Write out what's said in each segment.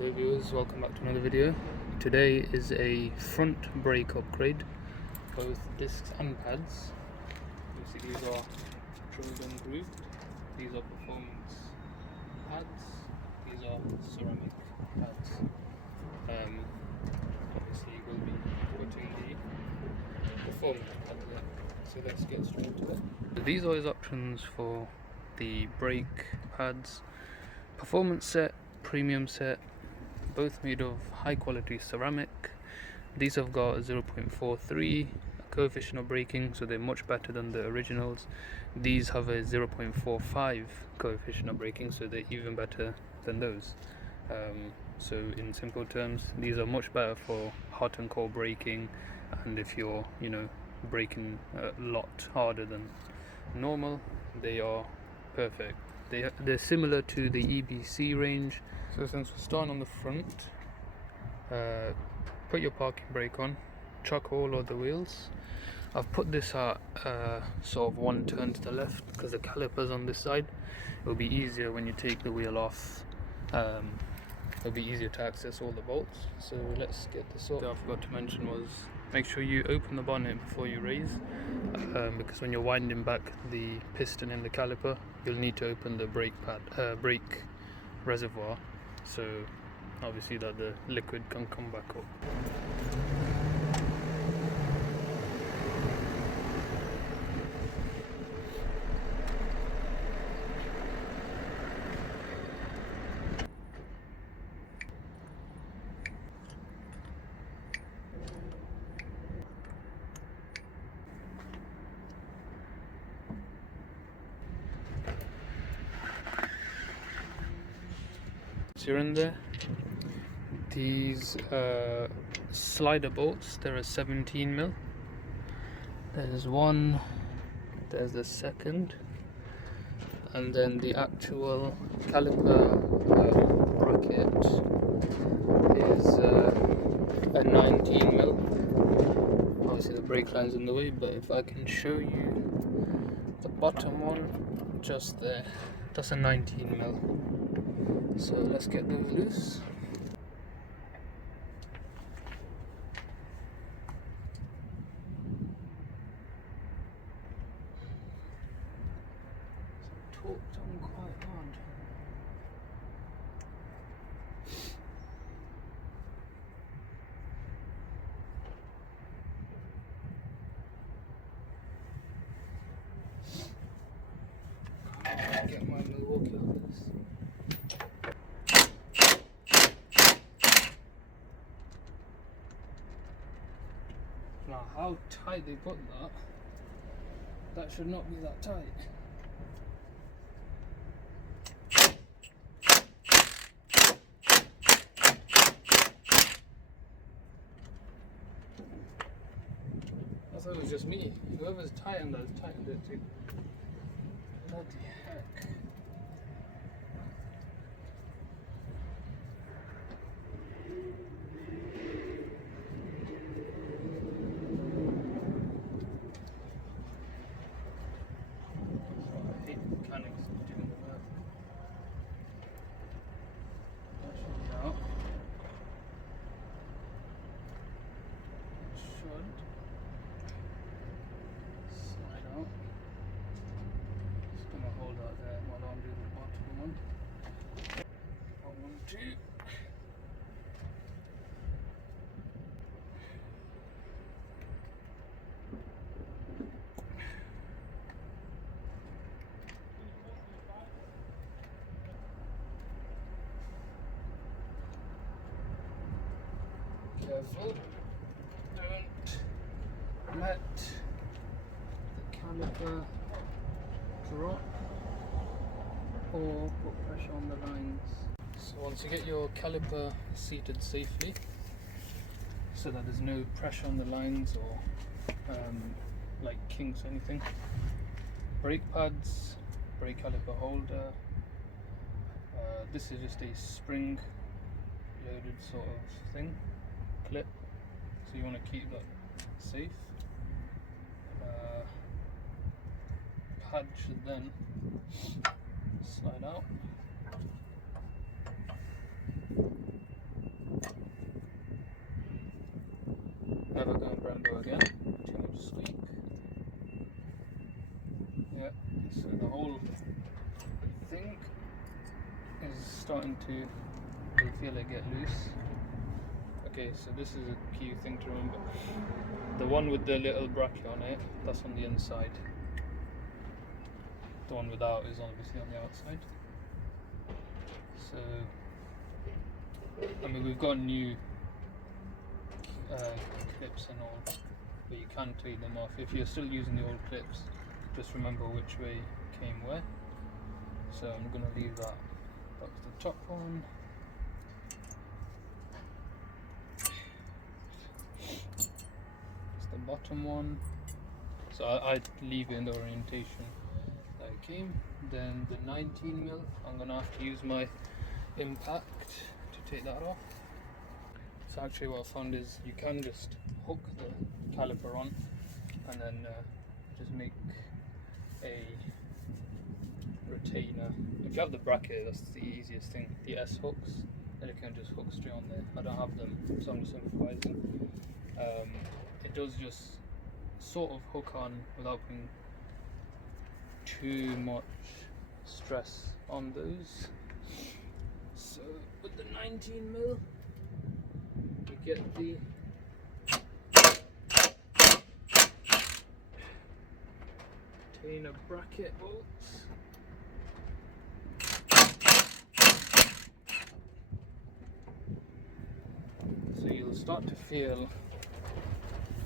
Hello viewers, welcome back to another video. Today is a front brake upgrade, both discs and pads. You see these are drilled and grooved. These are performance pads, these are ceramic pads. Obviously we'll be putting the performance pads in. So let's get straight into it. These are his options for the brake pads: performance set, premium set, both made of high quality ceramic. These have got a 0.43 coefficient of braking, so they're much better than the originals. These have a 0.45 coefficient of braking, so they're even better than those. So in simple terms, these are much better for hot and cold braking, and if you're braking a lot harder than normal, they are perfect. They're similar to the EBC range. So since we're starting on the front, put your parking brake on, chuck all of the wheels. I've put this at sort of one turn to the left because the caliper's on this side. It'll be easier when you take the wheel off. It'll be easier to access all the bolts. So let's get this off. What I forgot to mention was make sure you open the bonnet before you raise, because when you're winding back the piston in the caliper, you'll need to open the brake reservoir, so obviously that the liquid can come back up. So you're in there. These slider bolts, there are 17mm. There's one, there's the second, and then the actual caliper bracket is a 19mm. Obviously the brake line's in the way, but if I can show you the bottom one just there, that's a 19mm. So let's get those loose. Torqued on quite hard. Get my Milwaukee out of this. Now, how tight they put that should not be that tight. I thought it was just me. Whoever's tightened that has tightened it too. Bloody heck. Mechanics doing the work. That should be out. Should slide out. Just gonna hold out there while I'm doing the bottom one. 1, 2. Careful, don't let the caliper drop or put pressure on the lines. So once you get your caliper seated safely, so that there's no pressure on the lines or like kinks or anything, brake pads, brake caliper holder, this is just a spring loaded sort of thing, clip, so you want to keep that safe. Pad should then slide out. starting to, you'll feel it get loose. Okay, so this is a key thing to remember. The one with the little bracket on it, that's on the inside. The one without is obviously on the outside. So, I mean, we've got new clips and all, but you can take them off. If you're still using the old clips, just remember which way came where. So I'm going to leave that. That's the top one. It's the bottom one. So I leave it in the orientation that it came. Then the 19mm, I'm going to have to use my impact to take that off. So actually what I found is you can just hook the caliper on and then just make a retainer. If you have the bracket, that's the easiest thing. The S hooks, then you can just hook straight on there. I don't have them, so I'm just improvising. It does just sort of hook on without putting too much stress on those. So with the 19mm, you get the retainer bracket bolts. So you'll start to feel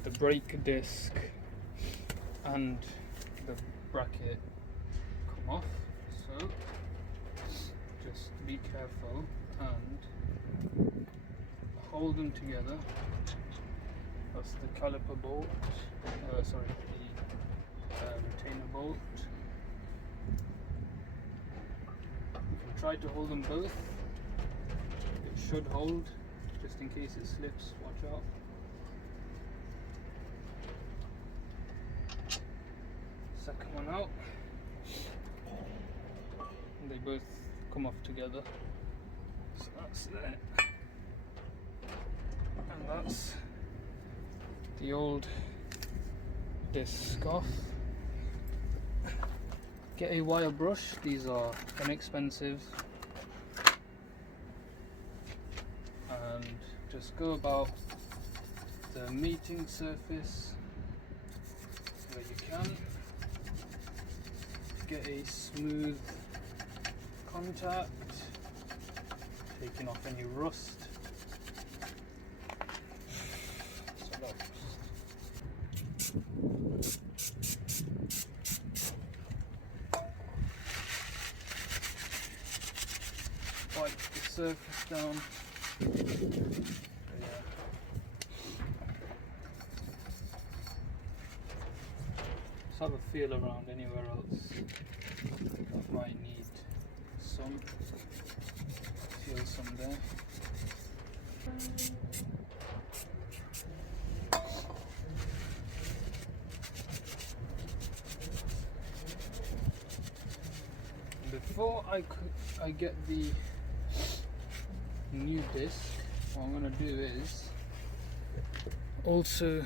the brake disc and the bracket come off. So just be careful and hold them together. That's the caliper bolt, the retainer bolt. You can try to hold them both. It should hold, just in case it slips, watch out. Second one out. And they both come off together. So that's that. And that's the old disc off. Get a wire brush, these are inexpensive, and just go about the meeting surface where you can. Get a smooth contact, taking off any rust. Wipe the surface down. Yeah. Just have a feel around anywhere else. I might need some. Feel some there. Before I get the new disc, what I'm going to do is also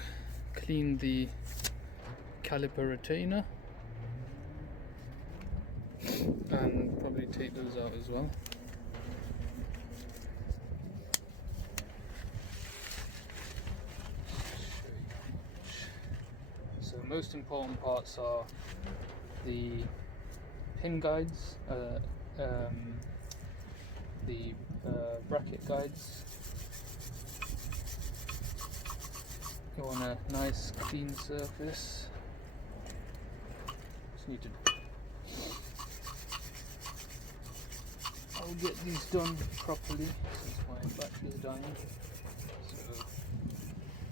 clean the caliper retainer and probably take those out as well. So most important parts are the pin guides, the bracket guides. You want a nice clean surface. Just need to. I'll get these done properly since my battery is dying. So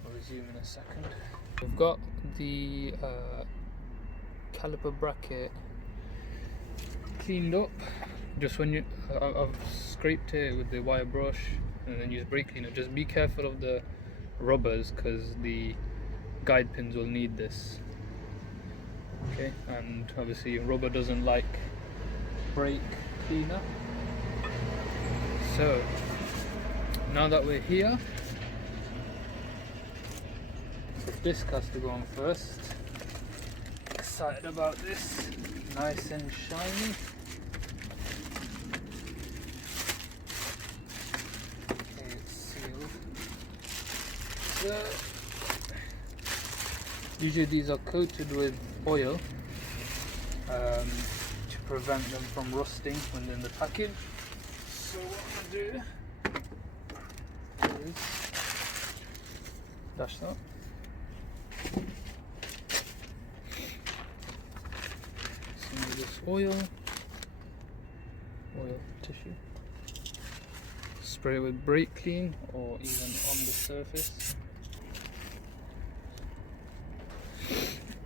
I'll resume in a second. We've got the caliper bracket cleaned up. Just when I've scraped it with the wire brush and then use brake cleaner. Just be careful of the rubbers because the guide pins will need this. Okay, and obviously rubber doesn't like brake cleaner. So now that we're here, the disc has to go on first. Excited about this, nice and shiny. Usually these are coated with oil to prevent them from rusting when they're in the package. So what I'm going to do is dash that. Some of this oil tissue. Spray it with brake clean or even on the surface.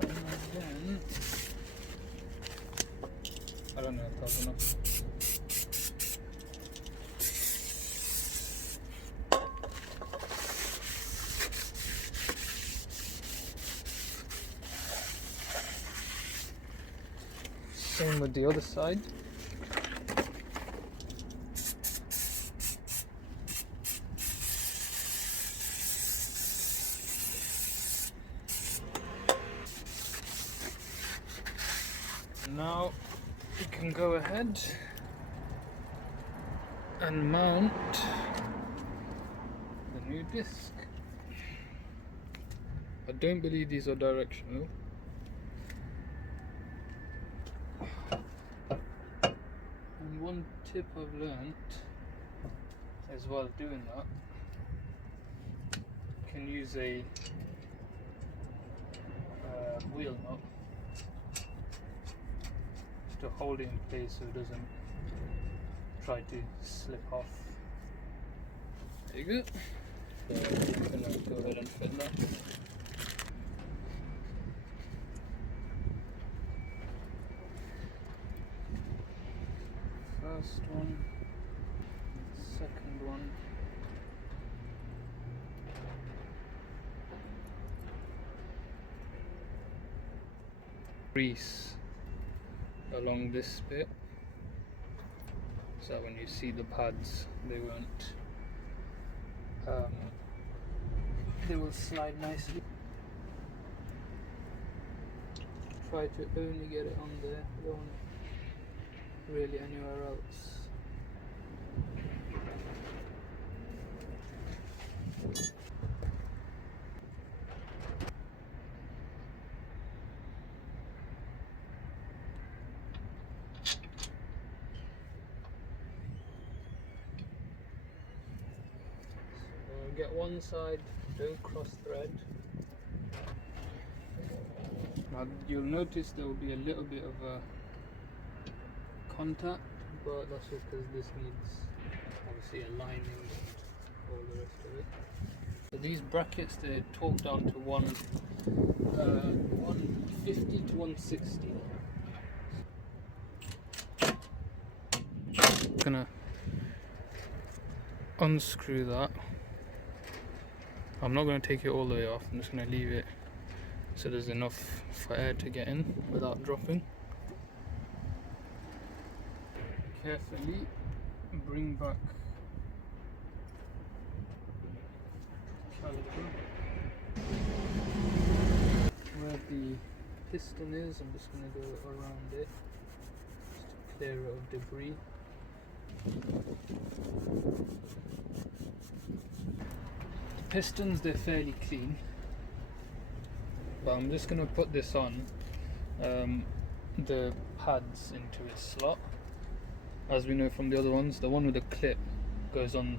And then, I don't know if that's enough. Same with the other side. Now you can go ahead and mount the new disc. I don't believe these are directional. And one tip I've learnt as well doing that, you can use a wheel nut to hold it in place so it doesn't try to slip off. There you go. So I'm going to go ahead and fit that. First one, second one. Grease along this bit, so when you see the pads they will slide nicely. Try to only get it on there, don't really anywhere else. Get one side, don't cross thread. Now you'll notice there will be a little bit of a contact, but that's just because this needs obviously a lining and all the rest of it. So these brackets, they're torqued down to 150 to 160. I'm gonna unscrew that. I'm not going to take it all the way off, I'm just going to leave it so there's enough for air to get in without dropping. Carefully bring back caliper. Where the piston is, I'm just going to go around it just to clear it of debris. Pistons, they're fairly clean, but I'm just going to put this on the pads into its slot. As we know from the other ones, the one with the clip goes on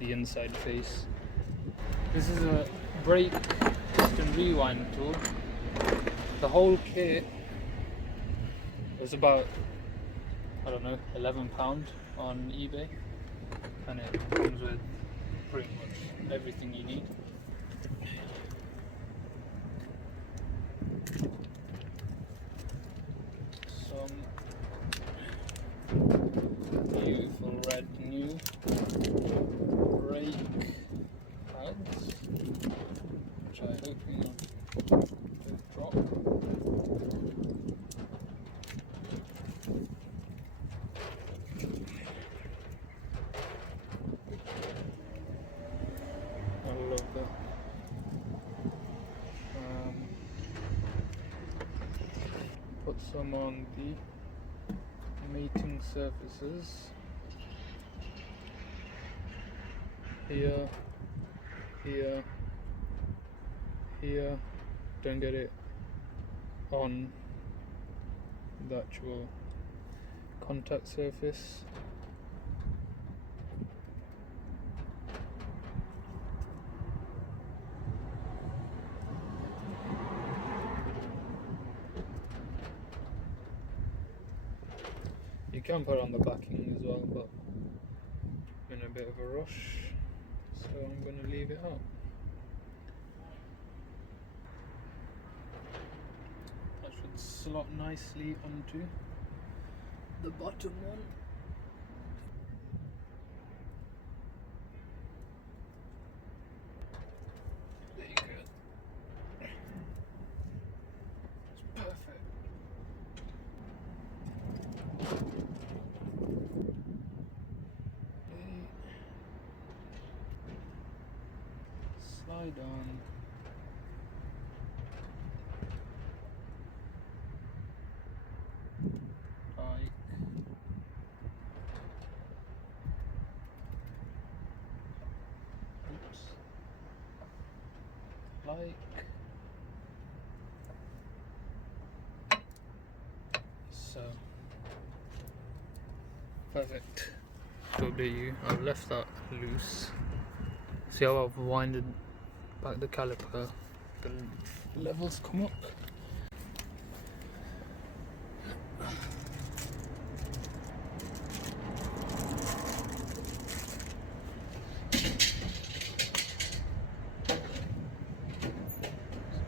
the inside face. This is a brake piston rewind tool. The whole kit was about, I don't know, £11 on eBay, and it comes with pretty much everything you need. Some beautiful red new brake pads, which I hope don't drop. Put some on the mating surfaces here, here, here, don't get it on the actual contact surface. You can put it on the backing as well, but I'm in a bit of a rush, so I'm going to leave it out. That should slot nicely onto the bottom one. There you go. It's perfect. Slide on. Like so. Perfect. To update you, I've left that loose. See how I've winded back the caliper, the levels come up.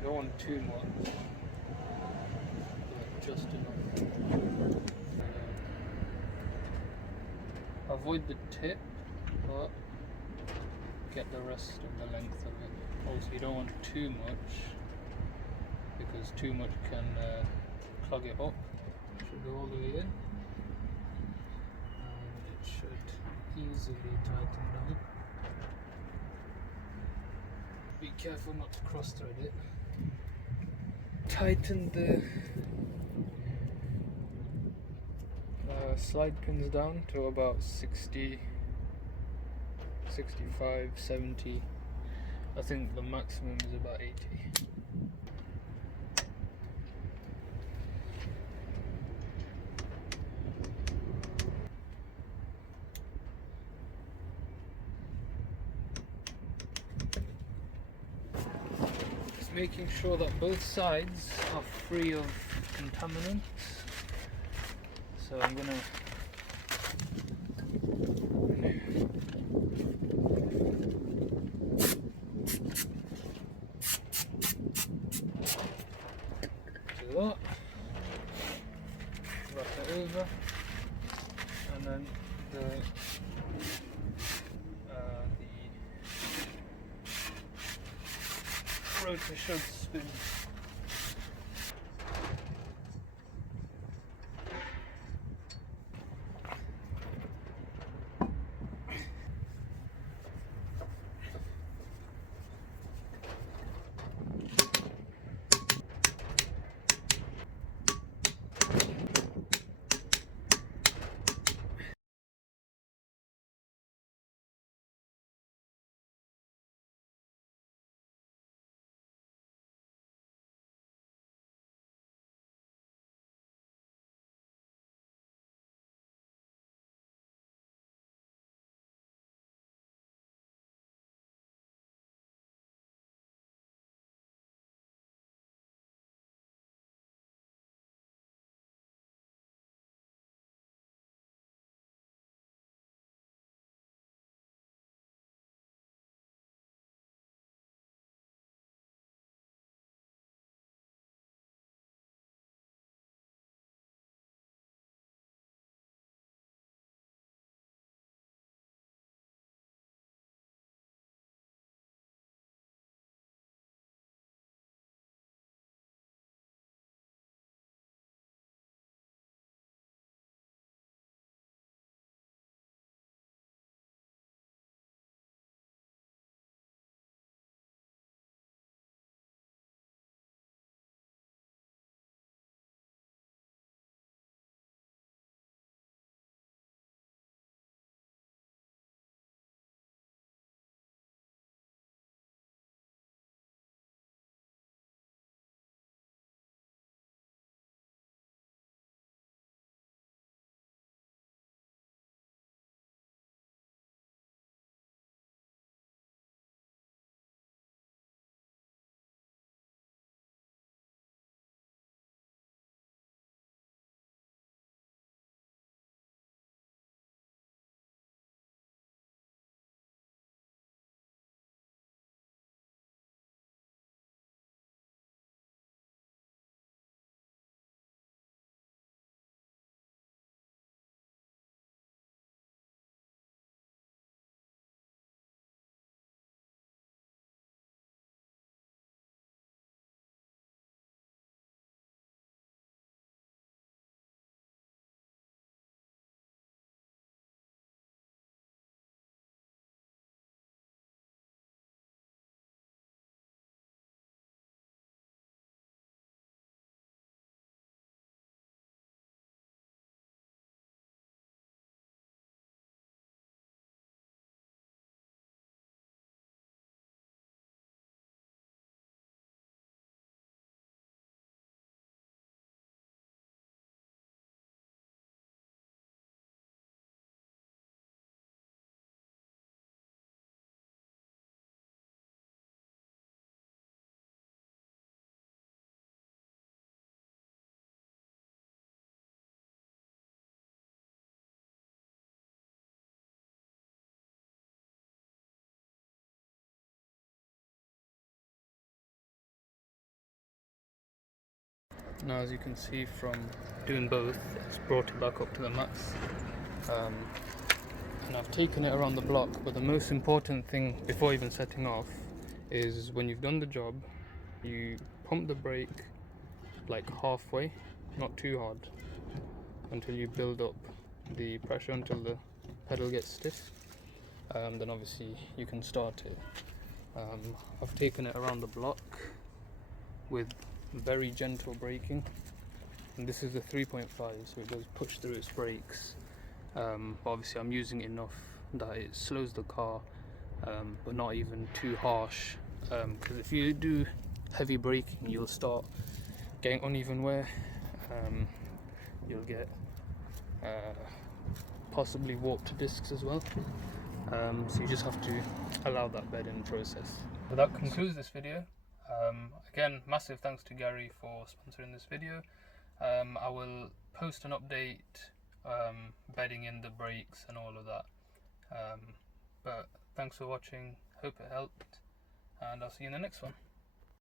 Don't want too much, but just enough. Avoid the tip, but get the rest of the length of it. Also, you don't want too much, because too much can clog it up. It should go all the way in, and it should easily tighten down. Be careful not to cross thread it. Tighten the slide pins down to about 60, 65, 70. I think the maximum is about 80. Just making sure that both sides are free of contaminants. So I'm gonna do that, wrap it over, and then the rotor should spin Now as you can see from doing both, it's brought it back up to the max. And I've taken it around the block, but the most important thing before even setting off is when you've done the job, you pump the brake like halfway, not too hard, until you build up the pressure until the pedal gets stiff. Then obviously you can start it. I've taken it around the block with very gentle braking, and this is a 3.5, so it does push through its brakes, but obviously I'm using it enough that it slows the car, but not even too harsh, because if you do heavy braking you'll start getting uneven wear. You'll get possibly warped discs as well, so you just have to allow that bedding process. So that concludes this video. Again, massive thanks to Gary for sponsoring this video. I will post an update bedding in the brakes and all of that, but thanks for watching, hope it helped, and I'll see you in the next one.